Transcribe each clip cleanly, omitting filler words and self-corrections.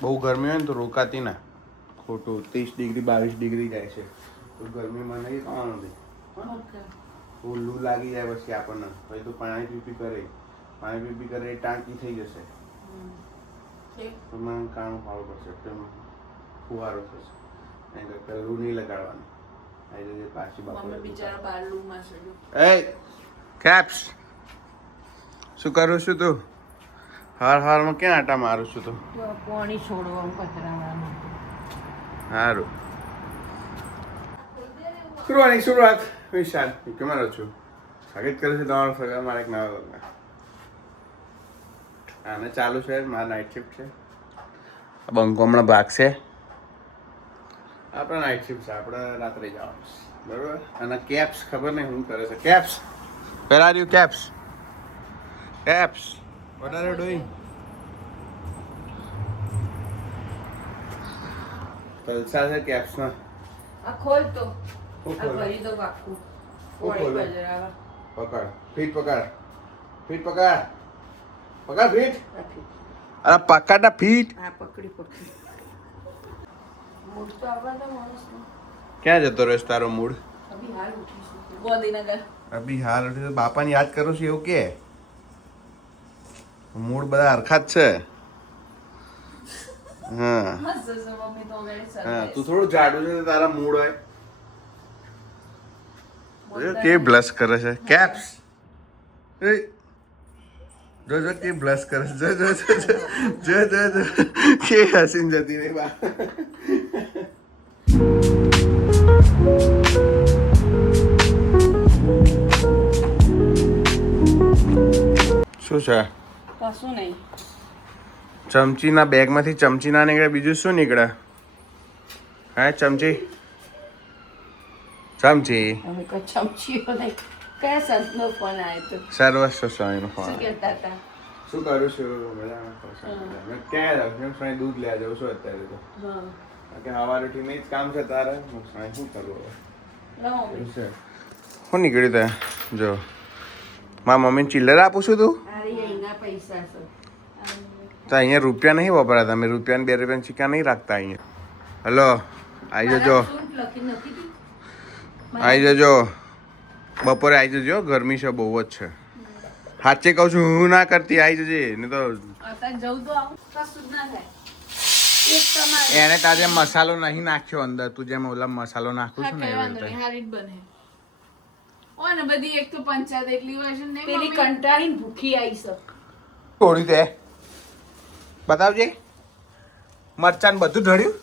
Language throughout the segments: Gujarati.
બહુ ગરમી હોય ને તો રોકાતી ના, ખોટું 30 ડિગ્રી 22 ડિગ્રી જાય છે, તો ગરમીમાં નહીં ખાવાનું ભાઈ. લૂ લાગી જાય પછી આપણને, પછી તો પાણી પીપી કરે એ ટાંકી થઈ જશે, તો મને કાણું ખાવું પડશે, ફુવારો થશે, એમ કરતા લૂ નહીં લગાડવાની. પાછી બાપા એ કેપ્સ શું કરું છું તું? હારમાં ક્યાં આટા મારું છું તું? પાણી છોડવાનું કચરાવાનું. સારું. શુરુઆતની શરૂઆત વિશાલ કેમાં છું. સ્વાગત કરે છે તમારું સગા મારા એક નવા વ્લોગમાં. આને ચાલુ છે, મારા નાઇટ શિફ્ટ છે. બંકો હમણાં ભાગશે. આપણે નાઇટ શિફ્ટ છે, આપણે રાત્રે જવાનું છે, બરોબર. અને કેપ્સ ખબર નહીં શું કરે છે. Caps, where are you caps? Caps, what are you doing? તલસા છે કેપ્સમાં. આ ખોલ તો શું આ ખોલ? ભરી દો આખું. શું પોળી ખોલ? બજરાવા. પકડ ફીટ, પકડ ફીટ, પકડ ફીટ. રાખી. અરે પકડ ના ફીટ. આ પકડી. મૂડ તો આવવા દો માણસનો. ક્યાં જતો રહ્યો તારો મૂડ? અભી હાલ ઉઠીશું. ગોંધીનગર. અભી હાલ ઉઠી બાપાને યાદ કરું છું એવું કે? મૂડ બધા હરખા જ છે. હા મસ્ત છે મમ્મી તો ગઈ સર. હા, તું થોડું જાડું છે તો તારા મૂડ હોય. કે બ્લશ કરે છે કેપ્સ. એ જો કે બ્લશ કરે છે. જો કે હસીને જતી રહી બા. શું છે? કશું નહીં. ચમચીના બેગમાંથી ચમચી ના નીકળે, બીજું શું નીકળે? હા ચમચી. હવે કોઈ ચમચીઓ નહીં. કયા સંતનો ફોન આવ્યો તો? સર્વસ્વ સ્વામીનો ફોન. શું કહેતા હતા? શું કરું છું? મેં ક્યાં રાખ્યું? સ્વામી દૂધ લેવા જાઉં છું અત્યારે તો. હા. કે સવારે ઉઠીને જ કામ છે તારે. સ્વામી શું કરવું હવે? લાવો એવું છે. શું નીકળ્યું ત્યાં? જો મારા મમ્મીને ચિલ્લર આપું છું તું? અરે એના પૈસા છે. તો અહીંયા રૂપિયા નહીં વપરાતા, અમે રૂપિયા 2 રૂપિયાના સિક્કા નહીં રાખતા અહીંયા. હલો, આવી જજો, આવી જજો, બપોરે આવી જજો. ગરમી છે બહુ જ છે, સાચે કહું છું. હું ના કરતી, આવી જજે. ને તો એને તાજે મસાલો નહીં નાખ્યો અંદર, તું જેમ ઓલા મસાલો નાખું છું ને એવી રીતે. ઓને બધી એક તો પંચાયત એટલી હોય છે ને પેલી કંટાળીને ભૂખી આવી છે. થોડી તે બતાવજે. મરચાં ને બધું ઢળ્યું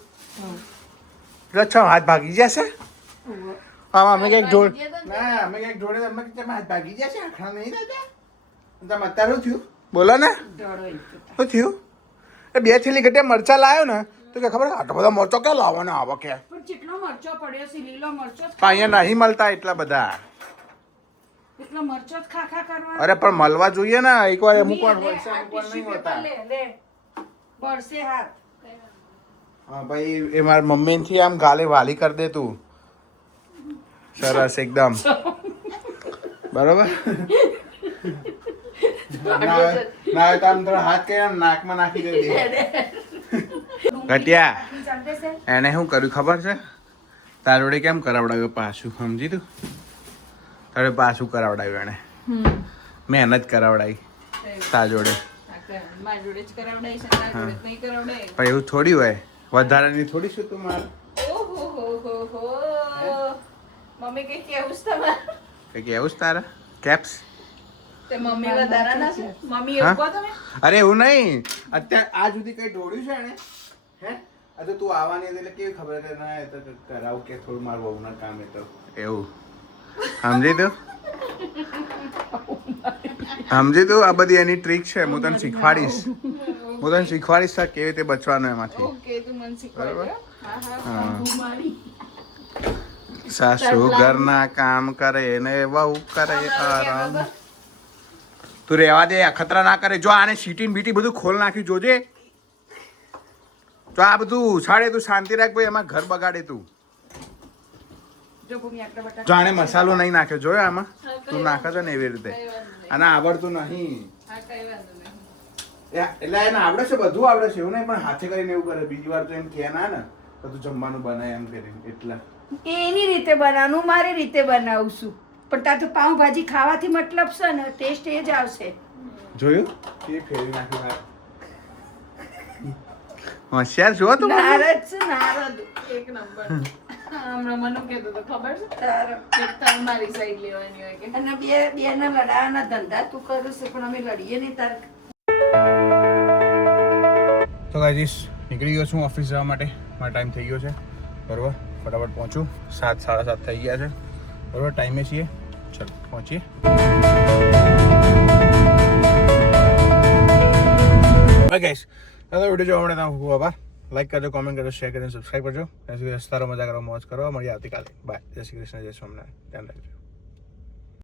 એટલે છ હાથ ભાગી જશે. હા અમે કંઈક જોડ ના અમે કંઈક જોડે અમે કેમ હાથ ભાગી જશે? આખા નહીં થતા. તમે અત્યારે શું થયું બોલો ને? શું થયું? એ 2 થેલી ઘટે મરચા લાવ્યો ને તો કે ખબર આટલા બધા મરચો ક્યાં લાવવાના આવા કે? પણ કેટલો મરચો પડ્યો છે, લીલો મરચો જ અહીંયા નહીં મળતા એટલા બધા. એટલો મરચો જ ખા કરવા. અરે પણ મળવા જોઈએ ને એકવાર. અમુક વાર હોય છે, અમુક વાર નહીં હોતા. લે બળશે હાથ. હા ભાઈ, એ મારા મમ્મીથી આમ ગાલે વાલી કરી દે તું. સરસ એકદમ બરોબર. ના તો આમ થોડા હાથ કે નાકમાં નાખી દે. ઘટિયા એને શું કર્યું ખબર છે? તાર જોડે કેમ કરાવડાવ્યું પાછું? સમજી તું? તારે પાછું કરાવડાવ્યું એને. મહેનત કરાવડાવી તાર જોડે. પણ એવું થોડી હોય, વધારાની થોડી શું તું મારે? મમ્મી કઈ કેવું છે તમારે? કઈ એવું જ તારે કેપ્સ? તે મમ્મી વધારાના છે. મમ્મી એવું કહો તમે? અરે એવું નહીં, અત્યારે આ સુધી કઈ ઢોળ્યું છે એને? હે આ તો તું આવવાની હતી એટલે કેવી ખબર કે ના એ તો કરાવું કે થોડું મારું બહુના કામ એ તો એવું. સમજી તું? સમજી તું? આ બધી એની ટ્રીક છે, હું તને શીખવાડીશ. કેવી રીતે બચવાનું એમાંથી. ઓકે, તું મને શીખવાડજો. હા. સાસુ ઘરના કામ કરે ને વહુ કરે આરામ. તું રેવા દે, અખતરા ના કરે. જો આને સીટી બીટી બધું ખોલ નાખ્યું જોજે. તો આ બધું ઉછાડે, તું શાંતિ રાખ ભાઈ. એમાં ઘર બગાડે તું. જો આને મસાલો નહીં નાખ્યો, જોયો આમાં તું નાખે છે ને એવી રીતે. આને આવડતું નહીં. એટલે એને આવડે છે, બધું આવડે છે, એવું નહીં, પણ હાથે કરીને એવું કરે. બીજી વાર તો એમ કે ના ને બધું જમવાનું બનાય એમ કરીને, એટલા. એની રીતે બનાવવાનું, મારી રીતે બનાવું છું. પણ તાર તો પાઉંભાજી ખાવાથી મતલબ છે ને, ટેસ્ટ એ જ આવશે. જોયું એ ફેરવી નાખી વાત. હોશિયાર છો તું. નારદ છે, નારદ. એક નંબર. હમણાં મને કહેતો તો ખબર છે તારો. એક તમારી સાઈડ લેવાની હોય કે અને બે ના લડાવાના ધંધા તું કરું છે, પણ અમે લડીએ નહીં તાર. તો ગાઈસ નીકળી ગયો છું ઓફિસ જવા માટે. મારો ટાઈમ થઈ ગયો છે, બરોબર. ફટાફટ પહોંચું. 7, 7:30 થઈ ગયા છે, બરોબર. ટાઈમે છીએ, ચલો પહોંચીએ. ઓકે ગાઈસ, તો વિડીયો જોવા માટે તમે ખૂબ આભાર. લાઈક કરજો, કોમેન્ટ કરજો, શેર કરજો, સબસ્ક્રાઈબ કરજો. ત્યાં સુધી હસતા રહો, મજા કરો, મોજ કરો. મળીએ આવતીકાલે. બાય. જય શ્રી કૃષ્ણ, જય સ્વામિનારાયણ. ધ્યાન રાખજો.